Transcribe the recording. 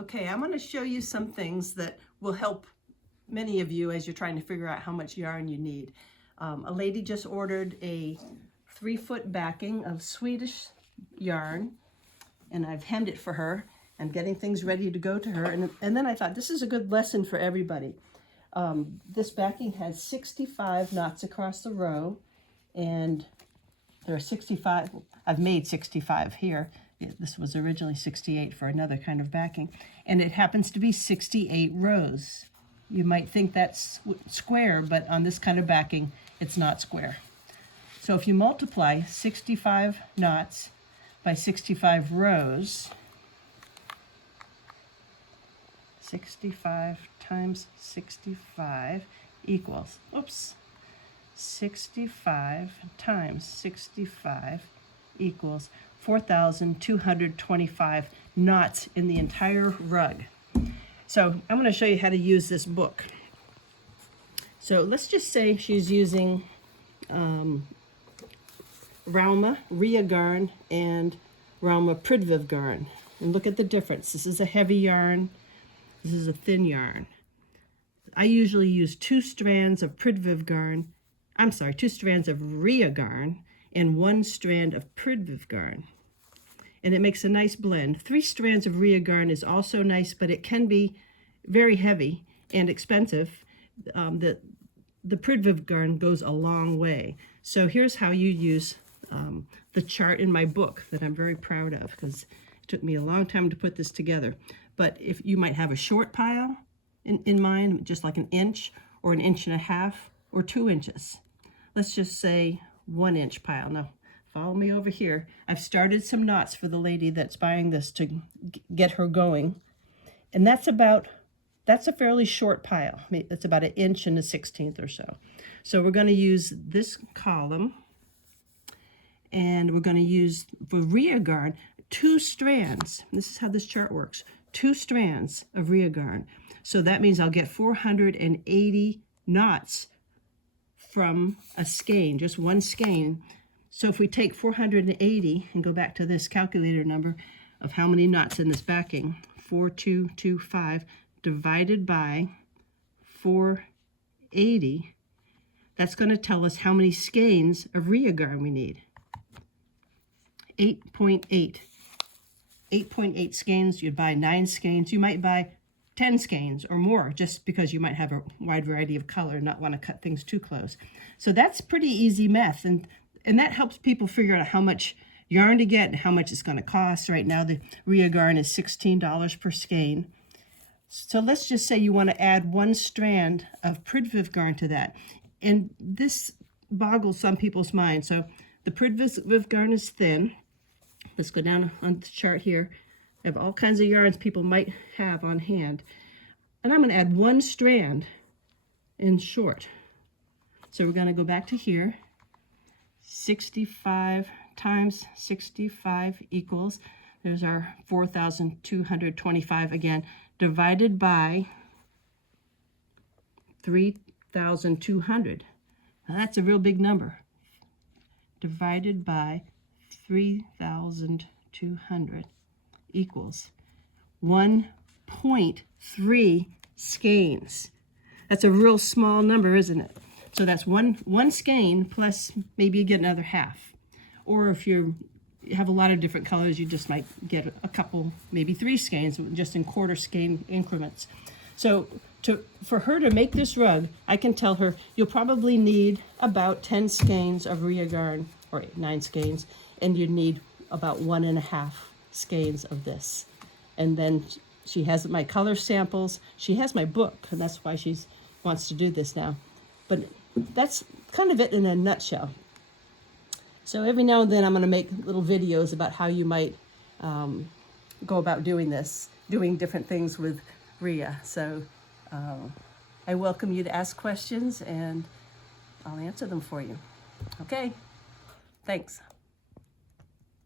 Okay, I'm going to show you some things that will help many of you as you're trying to figure out how much yarn you need. A lady just ordered a 3-foot backing of Swedish yarn, and I've hemmed it for her. I'm getting things ready to go to her, and then I thought this is a good lesson for everybody. This backing has 65 knots across the row, and there are 65. I've made 65 here. This was originally 68 for another kind of backing, and it happens to be 68 rows. You might think that's square, but on this kind of backing, it's not square. So if you multiply 65 knots by 65 rows, 65 times 65 equals, 65 times 65 equals 4,225 knots in the entire rug. So I'm going to show you how to use this book. So let's just say she's using Rauma Rhea garn and Rauma Prydviv garn. And look at the difference. This is a heavy yarn. This is a thin yarn. I usually use 2 strands of Prydviv garn. 2 strands of Rhea garn and 1 strand of Prydviv garn. And it makes a nice blend. 3 strands of Rhea garn is also nice, but it can be very heavy and expensive. The Prydviv garn goes a long way. So here's how you use the chart in my book that I'm very proud of, because it took me a long time to put this together. But if you might have a short pile in mind, just like 1 inch or 1.5 inches or 2 inches. Let's just say 1 inch pile. Now, follow me over here. I've started some knots for the lady that's buying this to get her going. And that's a fairly short pile. It's about 1 inch and 1/16 or so. So we're going to use this column, and we're going to use, for Rhea garn, 2 strands. This is how this chart works. 2 strands of Rhea garn. So that means I'll get 480 knots from a skein, just 1 skein. So if we take 480 and go back to this calculator number of how many knots in this backing, 4225 divided by 480, that's going to tell us how many skeins of Rhea garn we need. 8.8. 8.8 skeins. You'd buy 9 skeins. You might buy 10 skeins or more, just because you might have a wide variety of color and not want to cut things too close. So that's pretty easy math, and that helps people figure out how much yarn to get and how much it's going to cost. Right now the Rhea garn is $16 per skein. So let's just say you want to add 1 strand of Prydviv garn to that, and this boggles some people's minds. So the Prydviv garn is thin. Let's go down on the chart here. I have all kinds of yarns people might have on hand. And I'm going to add 1 strand in short. So we're going to go back to here. 65 times 65 equals, there's our 4,225 again, divided by 3,200. Now that's a real big number. Divided by 3,200 equals 1.3 skeins. That's a real small number, isn't it? So that's one skein plus maybe you get another half. Or if you have a lot of different colors, you just might get a couple, maybe 3 skeins, just in quarter skein increments. So for her to make this rug, I can tell her you'll probably need about 10 skeins of Rhea garn, or 9 skeins, and you need about 1.5 skeins of this. And then she has my color samples. She has my book, and that's why she wants to do this now. But that's kind of it in a nutshell. So every now and then I'm going to make little videos about how you might go about doing this, doing different things with Rhea. So I welcome you to ask questions, and I'll answer them for you. Okay, thanks.